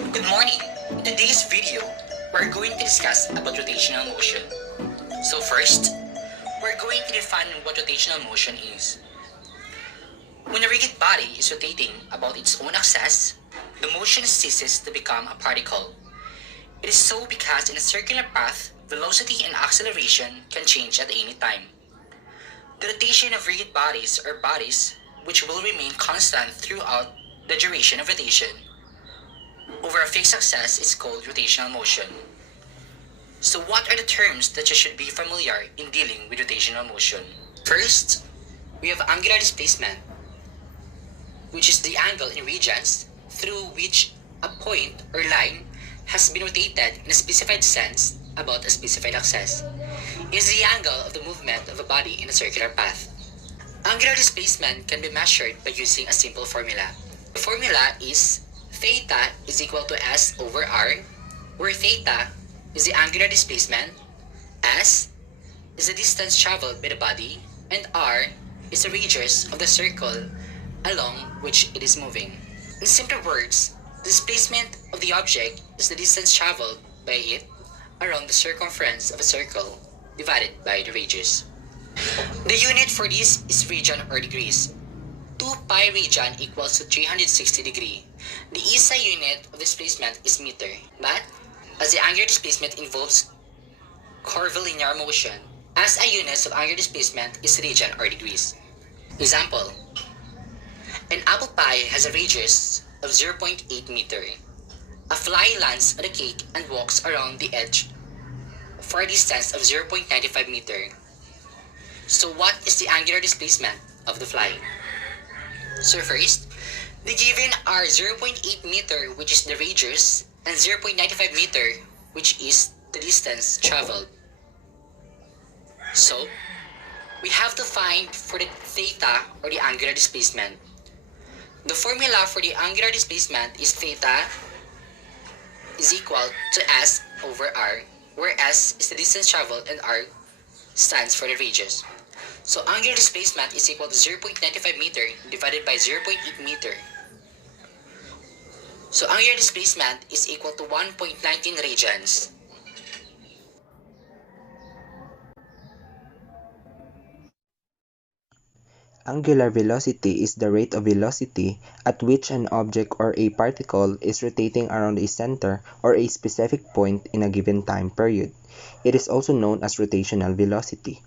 Good morning! In today's video, we're going to discuss about rotational motion. So first, we're going to define what rotational motion is. When a rigid body is rotating about its own axis, the motion ceases to become a particle. It is so because in a circular path, velocity and acceleration can change at any time. The rotation of rigid bodies or bodies which will remain constant throughout the duration of rotation over a fixed axis is called rotational motion. So what are the terms that you should be familiar in dealing with rotational motion? First, we have angular displacement, which is the angle in regions through which a point or line has been rotated in a specified sense about a specified axis. It is the angle of the movement of a body in a circular path. Angular displacement can be measured by using a simple formula. The formula is theta is equal to s over r, where theta is the angular displacement, s is the distance traveled by the body, and r is the radius of the circle along which it is moving. In simpler words, the displacement of the object is the distance traveled by it around the circumference of a circle divided by the radius. The unit for this is radian or degrees. 2 pi radian equals to 360 degree. The SI unit of displacement is meter, but as the angular displacement involves curvilinear motion, SI units of angular displacement is radian or degrees. Example: an apple pie has a radius of 0.8 meter. A fly lands on the cake and walks around the edge for a distance of 0.95 meter. So what is the angular displacement of the fly? So first, the given are 0.8 meter, which is the radius, and 0.95 meter, which is the distance traveled. So, we have to find for the theta or the angular displacement. The formula for the angular displacement is theta is equal to s over r, where s is the distance traveled and r stands for the radius. So angular displacement is equal to 0.95 meter divided by 0.8 meter. So angular displacement is equal to 1.19 radians. Angular velocity is the rate of velocity at which an object or a particle is rotating around a center or a specific point in a given time period. It is also known as rotational velocity.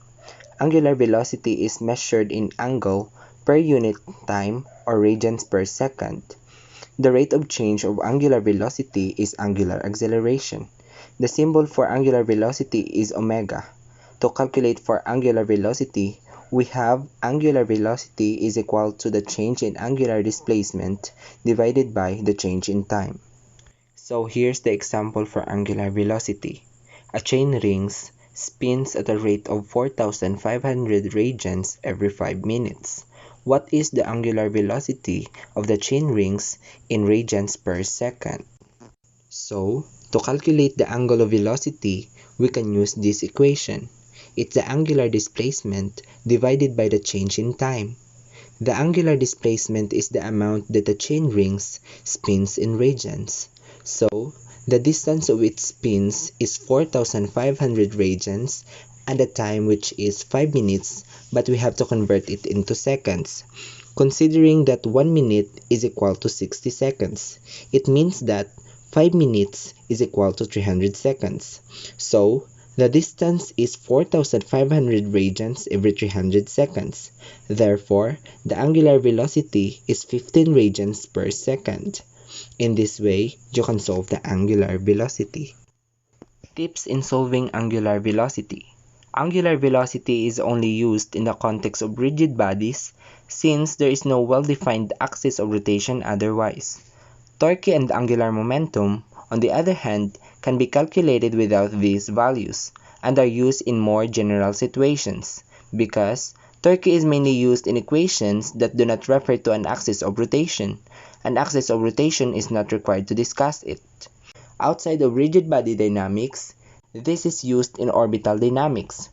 Angular velocity is measured in angle per unit time or radians per second. The rate of change of angular velocity is angular acceleration. The symbol for angular velocity is omega. To calculate for angular velocity, we have angular velocity is equal to the change in angular displacement divided by the change in time. So here's the example for angular velocity. A chain rings spins at a rate of 4,500 radians every 5 minutes. What is the angular velocity of the chain rings in radians per second? So, to calculate the angular velocity, we can use this equation. It's the angular displacement divided by the change in time. The angular displacement is the amount that the chain rings spins in radians. So, the distance of its spins is 4,500 radians and the time which is 5 minutes, but we have to convert it into seconds. Considering that 1 minute is equal to 60 seconds, it means that 5 minutes is equal to 300 seconds. So, the distance is 4,500 radians every 300 seconds. Therefore, the angular velocity is 15 radians per second. In this way, you can solve the angular velocity. Tips in solving angular velocity. Angular velocity is only used in the context of rigid bodies since there is no well-defined axis of rotation otherwise. Torque and angular momentum, on the other hand, can be calculated without these values and are used in more general situations because torque is mainly used in equations that do not refer to an axis of rotation. An axis of rotation is not required to discuss it. Outside of rigid body dynamics, this is used in orbital dynamics,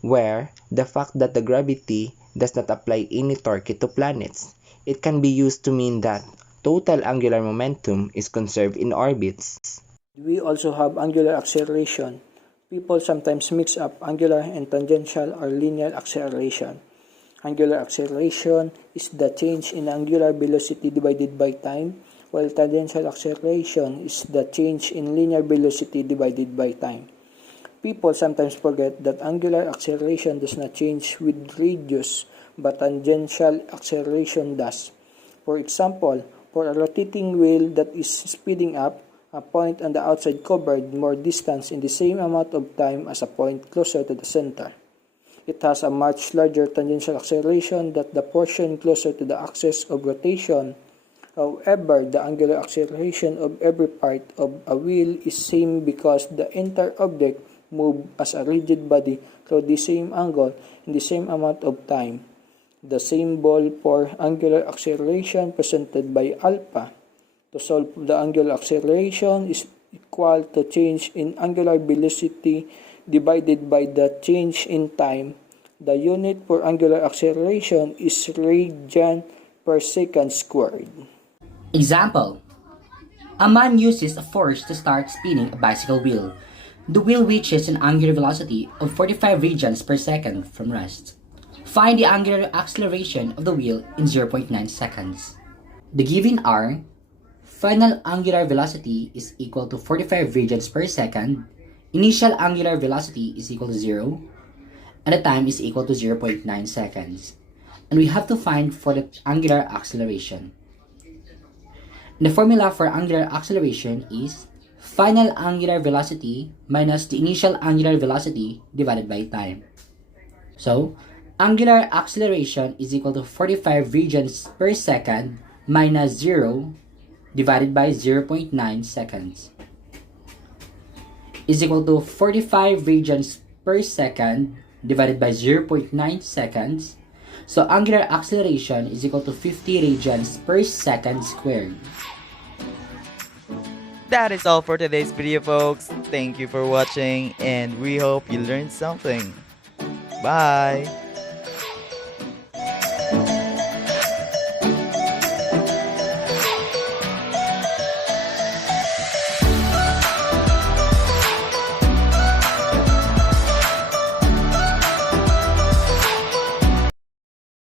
where the fact that the gravity does not apply any torque to planets. It can be used to mean that total angular momentum is conserved in orbits. We also have angular acceleration. People sometimes mix up angular and tangential or linear acceleration. Angular acceleration is the change in angular velocity divided by time, while tangential acceleration is the change in linear velocity divided by time. People sometimes forget that angular acceleration does not change with radius, but tangential acceleration does. For example, for a rotating wheel that is speeding up, a point on the outside covered more distance in the same amount of time as a point closer to the center. It has a much larger tangential acceleration than the portion closer to the axis of rotation. However, the angular acceleration of every part of a wheel is same because the entire object moves as a rigid body through the same angle in the same amount of time. The symbol for angular acceleration presented by alpha. To solve the angular acceleration is equal to change in angular velocity divided by the change in time. The unit for angular acceleration is radian per second squared. Example: a man uses a force to start spinning a bicycle wheel. The wheel reaches an angular velocity of 45 radians per second from rest. Find the angular acceleration of the wheel in 0.9 seconds. The given are: final angular velocity is equal to 45 radians per second, initial angular velocity is equal to 0, and the time is equal to 0.9 seconds. And we have to find for the angular acceleration. And the formula for angular acceleration is final angular velocity minus the initial angular velocity divided by time. So, angular acceleration is equal to 45 radians per second minus 0 divided by 0.9 seconds is equal to 45 radians per second divided by 0.9 seconds. So angular acceleration is equal to 50 radians per second squared. That is all for today's video, folks. Thank you for watching, and we hope you learned something. Bye!